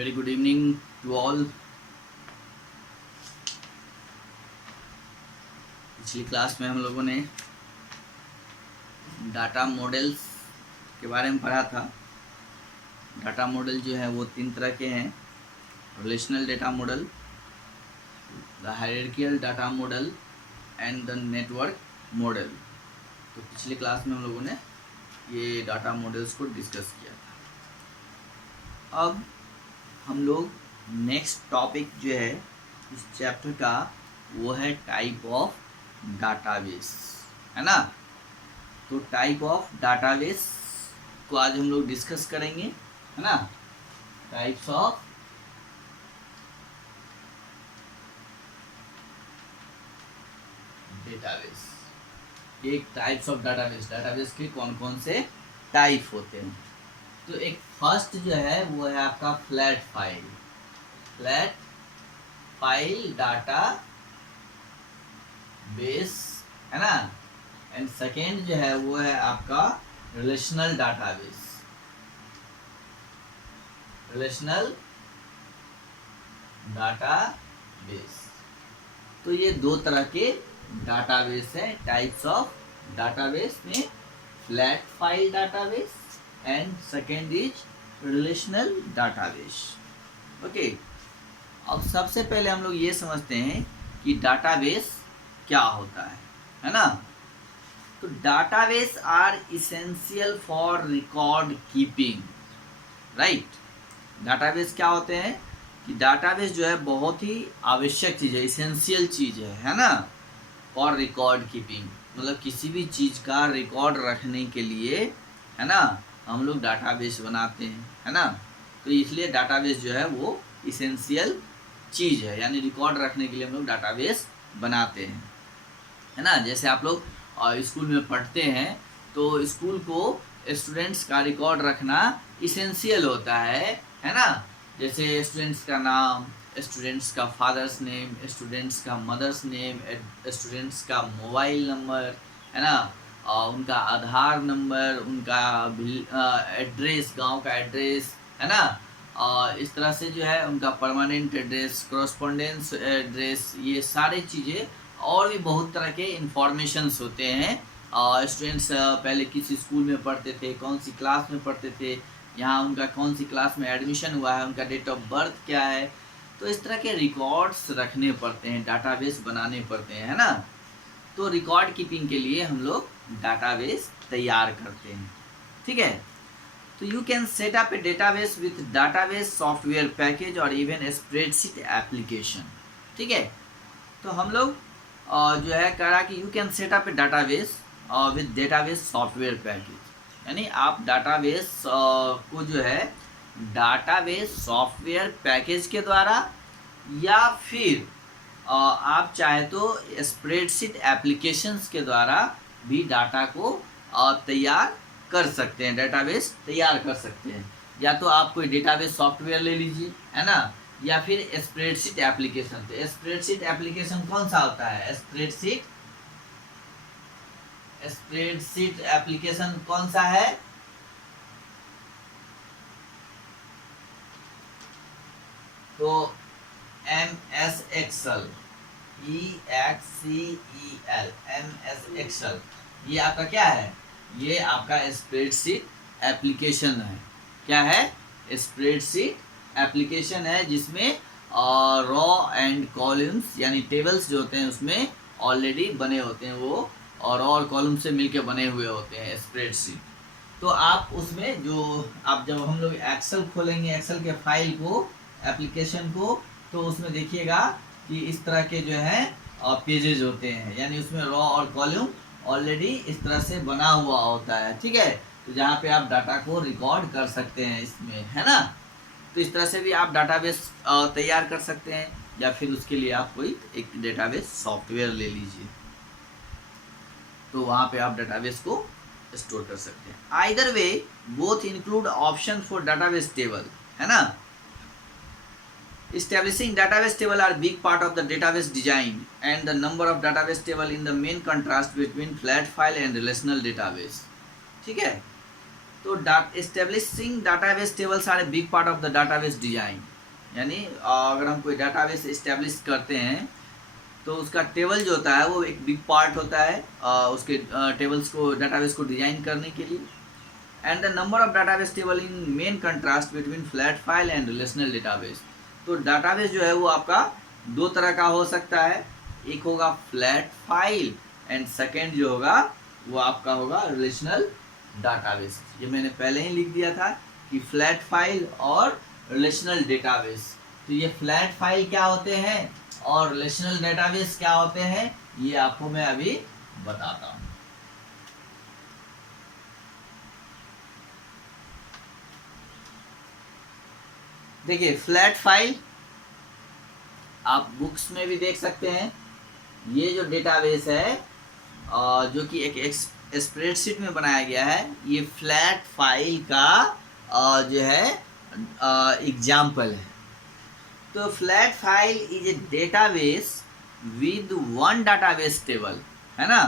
Very good evening to all. पिछली class में हम लोगों ने डाटा मॉडल्स के बारे में पढ़ा था। डाटा मॉडल जो है वो तीन तरह के हैं, relational data model, the hierarchical data model and the network model. तो पिछली क्लास में हम लोगों ने ये डाटा मॉडल्स को डिस्कस किया था। अब हम लोग नेक्स्ट टॉपिक जो है इस चैप्टर का वो है टाइप ऑफ डाटाबेस, है ना। तो टाइप ऑफ डाटाबेस को आज हम लोग डिस्कस करेंगे, है ना। टाइप्स ऑफ डेटाबेस, एक टाइप्स ऑफ डाटाबेस, डाटाबेस के कौन कौन से टाइप होते हैं। तो एक फर्स्ट जो है वो है आपका फ्लैट फाइल डाटा बेस, है ना। एंड सेकेंड जो है वो है आपका रिलेशनल डाटाबेस, तो ये दो तरह के डाटाबेस है। टाइप्स ऑफ डाटाबेस में flat file database and second is relational database. Okay, अब सबसे पहले हम लोग ये समझते हैं कि डाटाबेस क्या होता है ना। तो database are essential for record keeping, right. Database क्या होते हैं कि डाटाबेस जो है बहुत ही आवश्यक चीज़ है, इसेंशियल चीज़ है ना, फॉर रिकॉर्ड कीपिंग। मतलब किसी भी चीज़ का रिकॉर्ड रखने के लिए, है ना, हम लोग डाटाबेस बनाते हैं, है ना। तो इसलिए डाटाबेस जो है वो इसेंशियल चीज़ है, यानी रिकॉर्ड रखने के लिए हम लोग डाटाबेस बनाते हैं, है ना। जैसे आप लोग स्कूल में पढ़ते हैं तो स्कूल को स्टूडेंट्स का रिकॉर्ड रखना इसेंशियल होता है ना। जैसे स्टूडेंट्स का नाम, स्टूडेंट्स का फादर्स नेम, स्टूडेंट्स का मदर्स नेम, स्टूडेंट्स का मोबाइल नंबर, है ना, उनका आधार नंबर, उनका एड्रेस, गांव का एड्रेस, है ना। इस तरह से जो है उनका परमानेंट एड्रेस, कॉरस्पॉन्डेंस एड्रेस, ये सारी चीज़ें और भी बहुत तरह के इंफॉर्मेशंस होते हैं। स्टूडेंट्स पहले किस स्कूल में पढ़ते थे, कौन सी क्लास में पढ़ते थे, यहाँ उनका कौन सी क्लास में एडमिशन हुआ है, उनका डेट ऑफ बर्थ क्या है। तो इस तरह के रिकॉर्ड्स रखने पड़ते हैं, डाटाबेस बनाने पड़ते हैं, है ना। तो रिकॉर्ड कीपिंग के लिए हम लोग डाटाबेस तैयार करते हैं, ठीक है। तो you can set up A database with database software package और इवन स्प्रेडशीट एप्लीकेशन, ठीक है। तो हम लोग जो है कह रहा कि you can set up A database with database software package, यानी आप डाटाबेस को जो है डाटाबेस सॉफ्टवेयर पैकेज के द्वारा या फिर आप चाहे तो स्प्रेडशीट एप्लीकेशंस के द्वारा भी डाटा को तैयार कर सकते हैं, डेटाबेस तैयार कर सकते हैं। या तो आप कोई डेटाबेस सॉफ्टवेयर ले लीजिए, है ना, या फिर स्प्रेडशीट एप्लीकेशन। तो स्प्रेडशीट एप्लीकेशन कौन सा होता है, स्प्रेडशीट एप्लीकेशन कौन सा है, तो MS Excel, EXCEL, MS Excel, ये आपका क्या है, ये आपका स्प्रेडशीट एप्लीकेशन है। क्या है, स्प्रेडशीट एप्लीकेशन है जिसमें रॉ एंड कॉलम्स यानी टेबल्स जो होते हैं उसमें ऑलरेडी बने होते हैं, वो और रॉ और कॉलम से मिलके बने हुए होते हैं स्प्रेडशीट। तो आप उसमें जो आप जब हम लोग एक्सेल खोलेंगे, एक्सेल के फाइल को, एप्लीकेशन को, तो उसमें देखिएगा कि इस तरह के जो है पेजेज होते हैं, यानी उसमें रॉ और कॉलम ऑलरेडी इस तरह से बना हुआ होता है, ठीक है। तो जहाँ पे आप डाटा को रिकॉर्ड कर सकते हैं इसमें, है ना। तो इस तरह से भी आप डाटाबेस तैयार कर सकते हैं, या फिर उसके लिए आप कोई एक डेटाबेस सॉफ्टवेयर ले लीजिए, तो वहाँ पे आप डाटाबेस को स्टोर कर सकते हैं। Either way both include option for database table, है ना। Establishing database table are big part of the database design, and the number of database table in the main contrast between flat file and relational database, ठीक है। तो establishing database tables are a big part of the database design, यानी अगर हम कोई database establish करते हैं तो उसका टेबल जो होता है वो एक बिग पार्ट होता है उसके टेबल्स को, डाटाबेस को डिजाइन करने के लिए। And the number of database table in main contrast between flat file and relational database. तो डाटाबेस जो है वो आपका दो तरह का हो सकता है, एक होगा फ्लैट फाइल एंड सेकेंड जो होगा वो आपका होगा रिलेशनल डाटाबेस। ये मैंने पहले ही लिख दिया था कि फ्लैट फाइल और रिलेशनल डेटाबेस। तो ये फ्लैट फाइल क्या होते हैं और रिलेशनल डेटाबेस क्या होते हैं, ये आपको मैं अभी बताता हूं। देखिए फ्लैट फाइल आप बुक्स में भी देख सकते हैं, ये जो डेटाबेस है जो कि एक स्प्रेडशीट में बनाया गया है, ये फ्लैट फाइल का जो है एग्जाम्पल है। तो flat file is a database with one database table, है ना।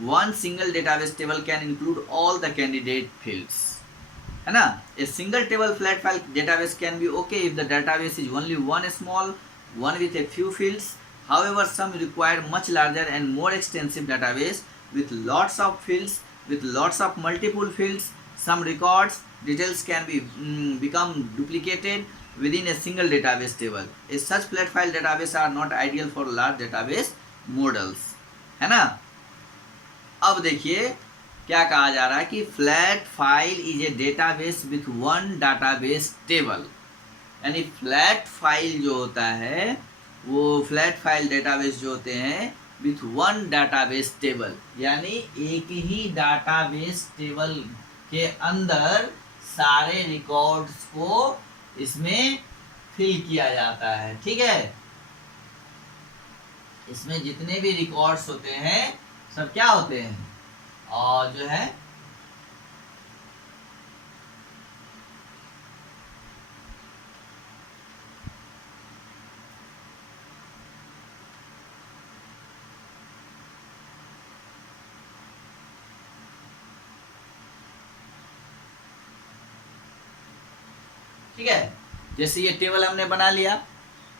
One single database table can include all the candidate fields, है ना। A single table flat file database can be okay if the database is only one small one with a few fields. However, some require much larger and more extensive database with lots of fields, with lots of multiple fields. Some records details can be become duplicated within a single database table. As such flat file database are not ideal for large database models, है ना। अब देखिए क्या कहा जा रहा है कि flat file is a database with one database table, यानी फ्लैट फाइल जो होता है वो फ्लैट फाइल डेटाबेस जो होते हैं विथ वन डाटाबेस टेबल, यानी एक ही डाटाबेस टेबल के अंदर सारे रिकॉर्ड्स को इसमें फिल किया जाता है, ठीक है। इसमें जितने भी रिकॉर्ड्स होते हैं सब क्या होते हैं और जो है ठीक है। जैसे ये टेबल हमने बना लिया,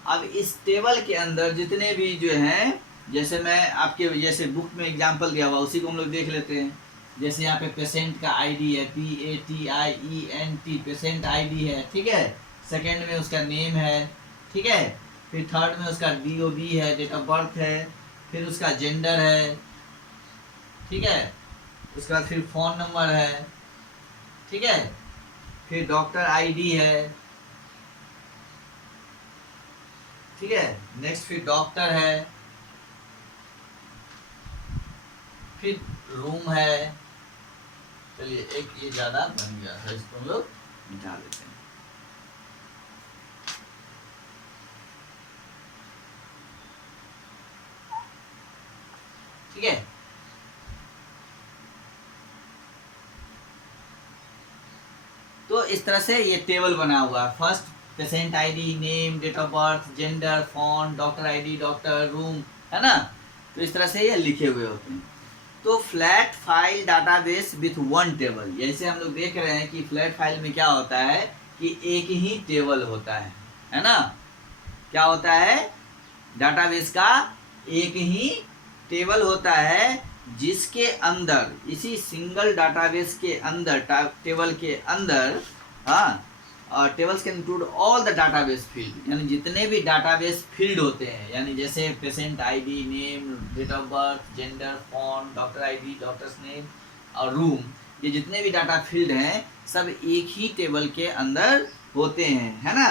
अब इस टेबल के अंदर जितने भी जो हैं, जैसे मैं आपके जैसे बुक में एग्जांपल दिया हुआ उसी को हम लोग देख लेते हैं। जैसे यहाँ पे पेशेंट का आईडी है, PATIENT पेशेंट आईडी है, ठीक है। सेकंड में उसका नेम है, ठीक है। फिर थर्ड में उसका DOB है, डेट ऑफ बर्थ है, फिर उसका जेंडर है, ठीक है। उसके बाद फिर फ़ोन नंबर है, ठीक है। फिर डॉक्टर आईडी है, ठीक है। नेक्स्ट फिर डॉक्टर है, फिर रूम है। चलिए एक ये ज्यादा बन गया था, इसको हम लोग मिटा देते हैं। ठीक है। तो इस तरह से ये टेबल बना हुआ है। First patient ID, name, date of birth, gender, phone, doctor ID, doctor, room, है ना। तो इस तरह से ये लिखे हुए होते हैं। तो flat file database with one table, जैसे हम लोग देख रहे हैं कि फ्लैट फाइल में क्या होता है कि एक ही टेबल होता है ना। क्या होता है, डाटाबेस का एक ही टेबल होता है जिसके अंदर, इसी सिंगल डाटाबेस के अंदर, टेबल के अंदर, हाँ, और tables can include all the database field, यानी जितने भी डाटाबेस फील्ड होते हैं, यानी जैसे patient ID, name, date of birth, gender, phone, doctor ID, doctors name और रूम, ये जितने भी डाटा फील्ड हैं सब एक ही टेबल के अंदर होते हैं, है ना।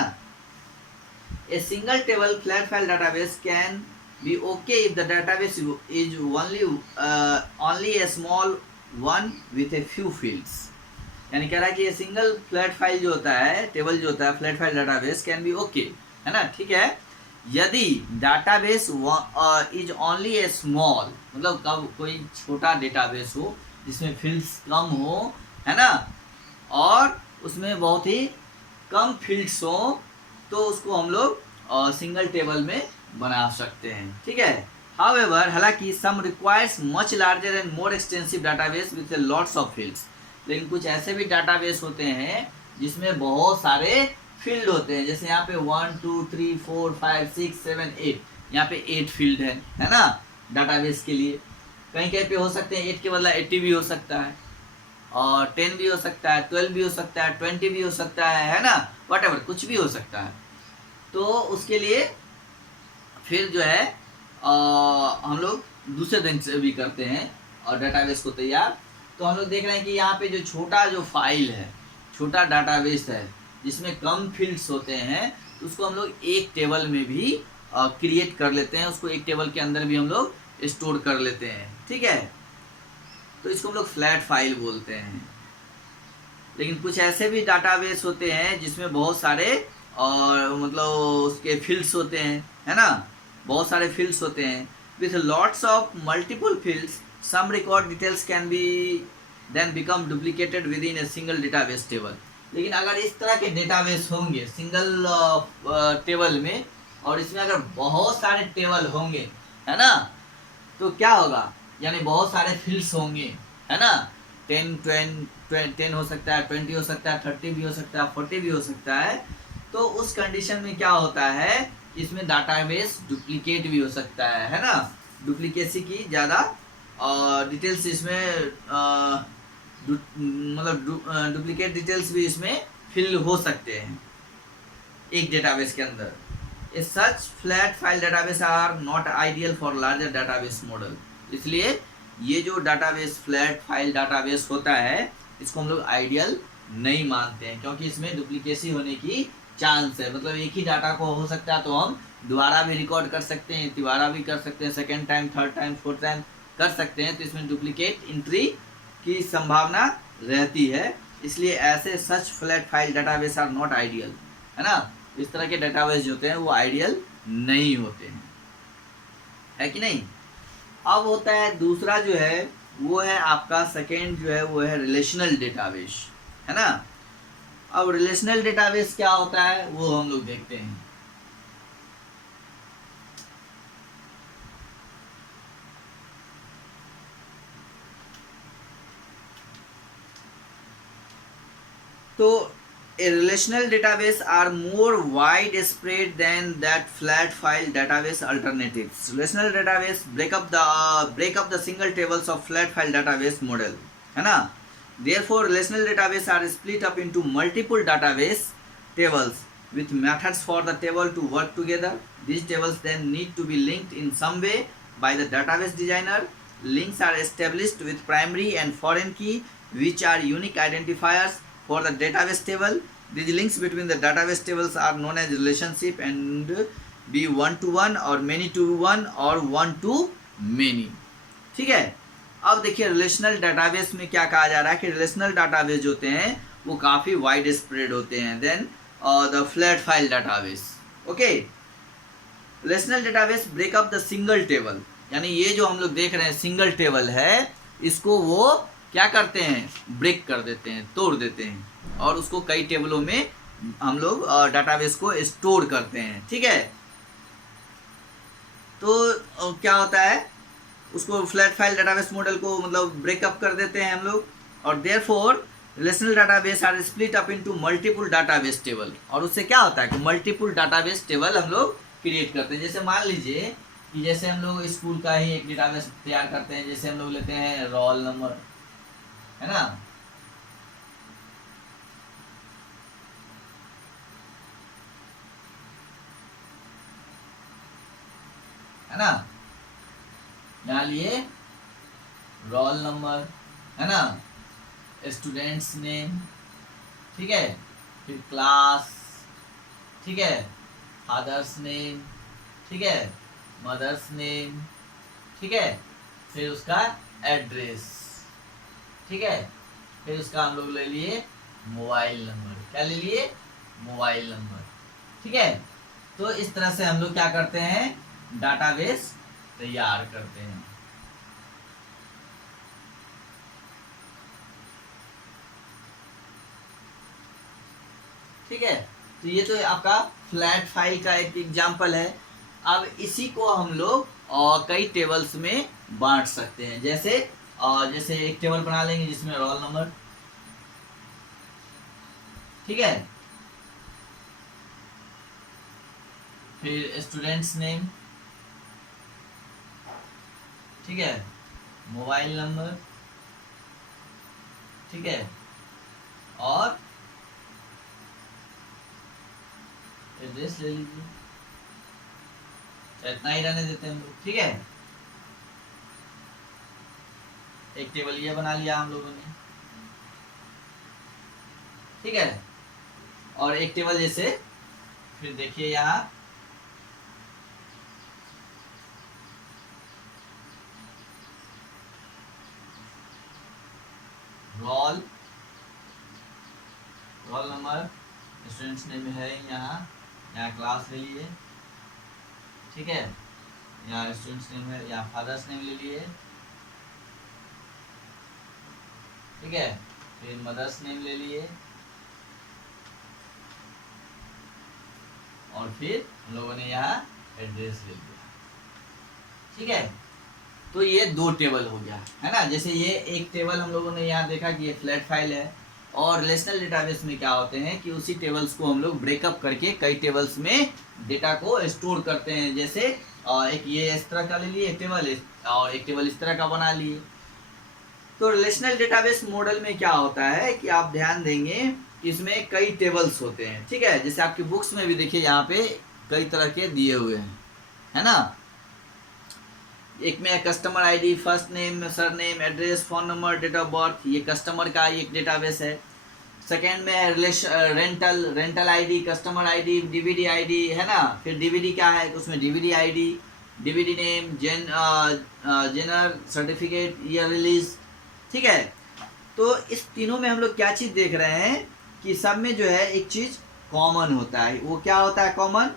A single table flat file database can be okay if the database is only a small one with a few fields, यानी कह रहा है कि ये सिंगल फ्लैट फाइल जो होता है, टेबल जो होता है, flat file database can be okay, है ना, ठीक है। यदि database is only A small, मतलब कब कोई छोटा डेटाबेस हो जिसमें फील्ड्स कम हो, है ना, और उसमें बहुत ही कम फील्ड्स हो, तो उसको हम लोग सिंगल टेबल में बना सकते हैं, ठीक है। हाउएवर, हालांकि some requires much larger and more extensive database with lots of fields, लेकिन कुछ ऐसे भी डाटाबेस होते हैं जिसमें बहुत सारे फील्ड होते हैं। जैसे यहाँ पे 1 2 3 4 5 6 7 8, यहाँ पे 8 फील्ड है ना डाटाबेस के लिए। कहीं कहीं पे हो सकते हैं 8 के बदला 80 भी हो सकता है, और 10 भी हो सकता है, 12 भी हो सकता है, 20 भी हो सकता है ना, व्हाटएवर कुछ भी हो सकता है। तो उसके लिए फिर जो है हम लोग दूसरे ढंग से भी करते हैं और डाटाबेस को तैयार। तो हम लोग देख रहे हैं कि यहाँ पे जो छोटा जो फाइल है, छोटा डाटाबेस है जिसमें कम फील्ड्स होते हैं, तो उसको हम लोग एक टेबल में भी क्रिएट कर लेते हैं, उसको एक टेबल के अंदर भी हम लोग स्टोर कर लेते हैं। ठीक है, तो इसको हम लोग फ्लैट फाइल बोलते हैं। लेकिन कुछ ऐसे भी डाटाबेस होते हैं जिसमें बहुत सारे और मतलब उसके फील्ड्स होते हैं, है ना, बहुत सारे फील्ड्स होते हैं। With lots of multiple fields some record details can be then become duplicated within a single database table. लेकिन अगर इस तरह के डेटाबेस होंगे सिंगल टेबल में, और इसमें अगर बहुत सारे टेबल होंगे, है ना, तो क्या होगा, यानी बहुत सारे फील्ड्स होंगे, है ना, 10 हो सकता है, 20 हो सकता है, 30 भी हो सकता है, 40 भी हो सकता है। तो उस कंडीशन में क्या होता है, इसमें डाटाबेस डुप्लीकेट भी हो सकता है ना, डुप्लीकेसी की ज़्यादा डिटेल्स इसमें मतलब डुप्लीकेट डिटेल्स भी इसमें फिल हो सकते हैं एक डेटाबेस के अंदर। Such flat file database are not ideal for larger database model. इसलिए ये जो डाटाबेस फ्लैट फाइल डाटाबेस होता है, इसको हम लोग आइडियल नहीं मानते हैं, क्योंकि इसमें डुप्लीकेसी होने की चांस है। मतलब एक ही डाटा को हो सकता है तो हम दोबारा भी रिकॉर्ड कर सकते हैं, तिबारा भी कर सकते हैं, second time, third time, fourth time कर सकते हैं, तो इसमें डुप्लीकेट एंट्री की संभावना रहती है। इसलिए ऐसे such flat file database are not ideal, है ना, इस तरह के डाटाबेस जो होते हैं वो आइडियल नहीं होते हैं, है कि नहीं। अब होता है दूसरा जो है वो है आपका सेकेंड जो है वो है रिलेशनल डेटाबेस, है ना। अब रिलेशनल डेटाबेस क्या होता है वो हम लोग देखते हैं। तो a relational database are more widespread than that flat file database alternatives. Relational database break up the single tables of flat file database model, है ना। Therefore, relational database are split up into multiple database tables with methods for the table to work together. These tables then need to be linked in some way by the database designer. Links are established with primary and foreign key, which are unique identifiers for the database table. These links between the database tables are known as relationship and be one to one or many to one or one to many। ठीक है, अब देखिए relational database में क्या कहा जा रहा है कि रिलेशनल डाटाबेस जो होते हैं वो काफ़ी वाइड स्प्रेड होते हैं then the flat file database. Okay, relational database break up the single table, यानी ये जो हम लोग देख रहे हैं सिंगल टेबल है, इसको वो क्या करते हैं, ब्रेक कर देते हैं, तोड़ देते हैं, और उसको कई टेबलों में हम लोग डाटाबेस को स्टोर करते हैं। ठीक है, तो क्या होता है, उसको फ्लैट फाइल डाटाबेस मॉडल को मतलब ब्रेकअप कर देते हैं हम लोग, और therefore relational database are split up into multiple database table. और उससे क्या होता है कि मल्टीपल डाटाबेस टेबल हम लोग क्रिएट करते हैं। जैसे मान लीजिए कि जैसे हम लोग स्कूल का ही एक डेटाबेस तैयार करते हैं, जैसे हम लोग लेते हैं रोल नंबर, है ना, है ना, यहाँ लिए रोल नंबर, है ना, स्टूडेंट्स नेम, ठीक है, फिर क्लास, ठीक है, फादर्स नेम, ठीक है, मदर्स नेम, ठीक है, फिर उसका एड्रेस, ठीक है, फिर उसका हम लोग ले लिए मोबाइल नंबर। क्या ले लिए, मोबाइल नंबर। ठीक है, तो इस तरह से हम लोग क्या करते हैं, डाटाबेस तैयार करते हैं। ठीक है, तो ये तो आपका फ्लैट फाइल का एक एग्जांपल है। अब इसी को हम लोग कई टेबल्स में बांट सकते हैं। जैसे जैसे एक टेबल बना लेंगे जिसमें रोल नंबर, ठीक है। फिर स्टूडेंट्स नेम, ठीक है, मोबाइल नंबर, ठीक है, और एड्रेस ले लीजिए, इतना ही रहने देते हैं हम लोग, ठीक है। एक टेबल ये बना लिया हम लोगों ने, ठीक है। और एक टेबल जैसे फिर देखिए यहाँ रोल नंबर, स्टूडेंट्स नेम है यहाँ क्लास ले लिए, ठीक है, यहाँ स्टूडेंट्स नेम है, यहाँ फादर्स नेम ले लिए, ठीक है, फिर मदर्स नेम ले लिए, और फिर हम लोगों ने यहाँ एड्रेस ले लिया, ठीक है। तो ये दो टेबल हो गया है ना। जैसे ये एक टेबल हम लोगों ने यहाँ देखा कि ये फ्लैट फाइल है, और रिलेशनल डेटाबेस में क्या होते हैं कि उसी टेबल्स को हम लोग ब्रेकअप करके कई टेबल्स में डेटा को स्टोर करते हैं। जैसे एक ये इस तरह का ले लिए टेबल, और एक टेबल इस तरह का बना लिए। तो रिलेशनल डेटाबेस मॉडल में क्या होता है कि आप ध्यान देंगे कि इसमें कई टेबल्स होते हैं, ठीक है। जैसे आपकी बुक्स में भी देखिए यहाँ पे कई तरह के दिए हुए हैं, है ना। एक में customer ID, first name, surname, address, phone number, date of birth, ये कस्टमर का एक डेटाबेस है। सेकेंड में है rental ID, customer ID, DVD ID, है ना। फिर डीवीडी क्या है, उसमें DVD ID, DVD name, genre, certificate, year release, ठीक है। तो इस तीनों में हम लोग क्या चीज़ देख रहे हैं कि सब में जो है एक चीज़ कॉमन होता है। वो क्या होता है कॉमन,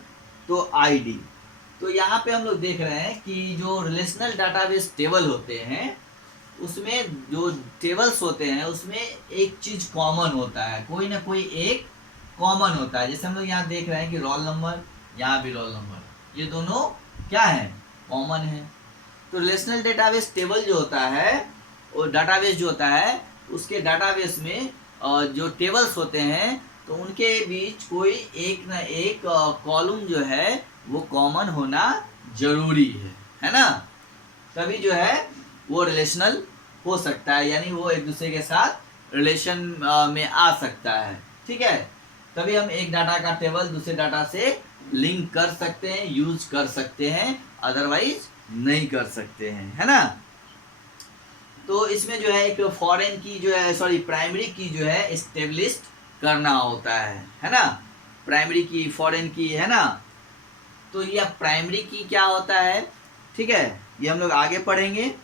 तो आईडी। तो यहाँ पे हम लोग देख रहे हैं कि जो रिलेशनल डाटाबेस टेबल होते हैं उसमें जो टेबल्स होते हैं उसमें एक चीज़ कॉमन होता है, कोई ना कोई एक कॉमन होता है। जैसे हम लोग यहाँ देख रहे हैं कि रोल नंबर, यहाँ भी रोल नंबर, ये दोनों क्या है, कॉमन है। तो रिलेशनल डेटाबेस टेबल जो होता है, और डाटाबेस जो होता है, उसके डाटाबेस में जो टेबल्स होते हैं तो उनके बीच कोई एक ना एक कॉलम जो है वो कॉमन होना जरूरी है ना। तभी जो है वो रिलेशनल हो सकता है, यानी वो एक दूसरे के साथ रिलेशन में आ सकता है, ठीक है। तभी हम एक डाटा का टेबल दूसरे डाटा से लिंक कर सकते हैं, यूज कर सकते हैं, अदरवाइज नहीं कर सकते हैं, है ना। तो इसमें जो है एक फॉरेन की जो है, सॉरी प्राइमरी की जो है एस्टेब्लिश करना होता है ना। प्राइमरी की, फॉरेन की, है ना। तो यह प्राइमरी की क्या होता है, ठीक है, ये हम लोग आगे पढ़ेंगे,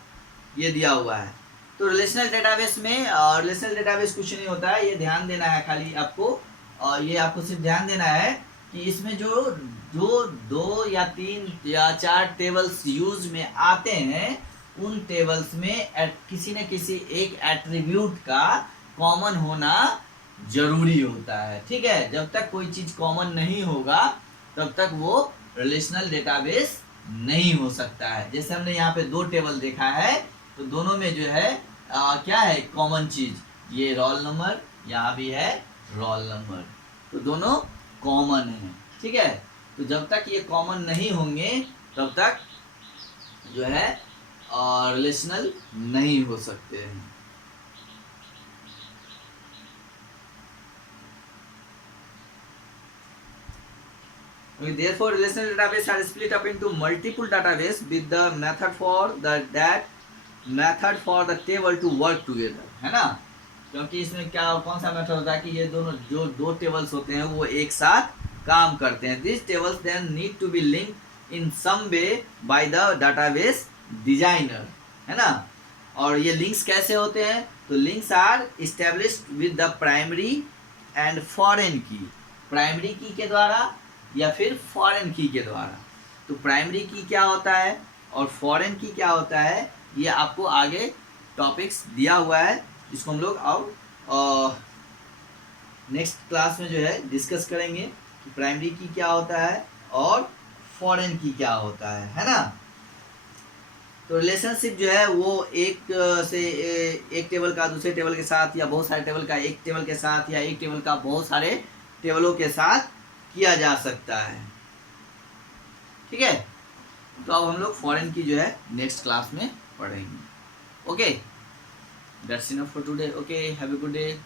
ये दिया हुआ है। तो रिलेशनल डेटाबेस में रिलेशनल डेटाबेस कुछ नहीं होता है, ये ध्यान देना है खाली आपको, और ये आपको सिर्फ ध्यान देना है कि इसमें जो दो या तीन या चार टेबल्स यूज में आते हैं उन टेबल्स में किसी न किसी एक एट्रीब्यूट का कॉमन होना जरूरी होता है, ठीक है। जब तक कोई चीज कॉमन नहीं होगा तब तक वो रिलेशनल डेटाबेस नहीं हो सकता है। जैसे हमने यहाँ पे दो टेबल देखा है, तो दोनों में जो है क्या है कॉमन चीज, ये रोल नंबर, यहाँ भी है रोल नंबर, तो दोनों कॉमन है, ठीक है। तो जब तक ये कॉमन नहीं होंगे तब तक जो है रिलेशनल नहीं हो सकते हैं। Therefore, relational database are split up into multiple database with the method for the table to work together, है ना। क्योंकि इसमें क्या कौन सा मेथड होता है कि ये दोनों जो दो टेबल्स होते हैं वो एक साथ काम करते हैं। These tables then need to be linked in some way by the database designer, है ना। और ये लिंक्स कैसे होते हैं, तो links are established with the primary and foreign key, primary key के द्वारा या फिर फॉरेन की के द्वारा। तो प्राइमरी की क्या होता है और फॉरेन की क्या होता है, ये आपको आगे टॉपिक्स दिया हुआ है, इसको हम लोग अब नेक्स्ट क्लास में जो है डिस्कस करेंगे कि प्राइमरी की क्या होता है और फॉरेन की क्या होता है ना। तो रिलेशनशिप जो है वो एक टेबल का दूसरे टेबल के साथ, या बहुत सारे टेबल का एक टेबल के साथ, या एक टेबल का बहुत सारे टेबलों के साथ किया जा सकता है। ठीक है, तो अब हम लोग फॉरेन की जो है नेक्स्ट क्लास में पढ़ेंगे। Okay, that's enough for today. Okay, have a good day.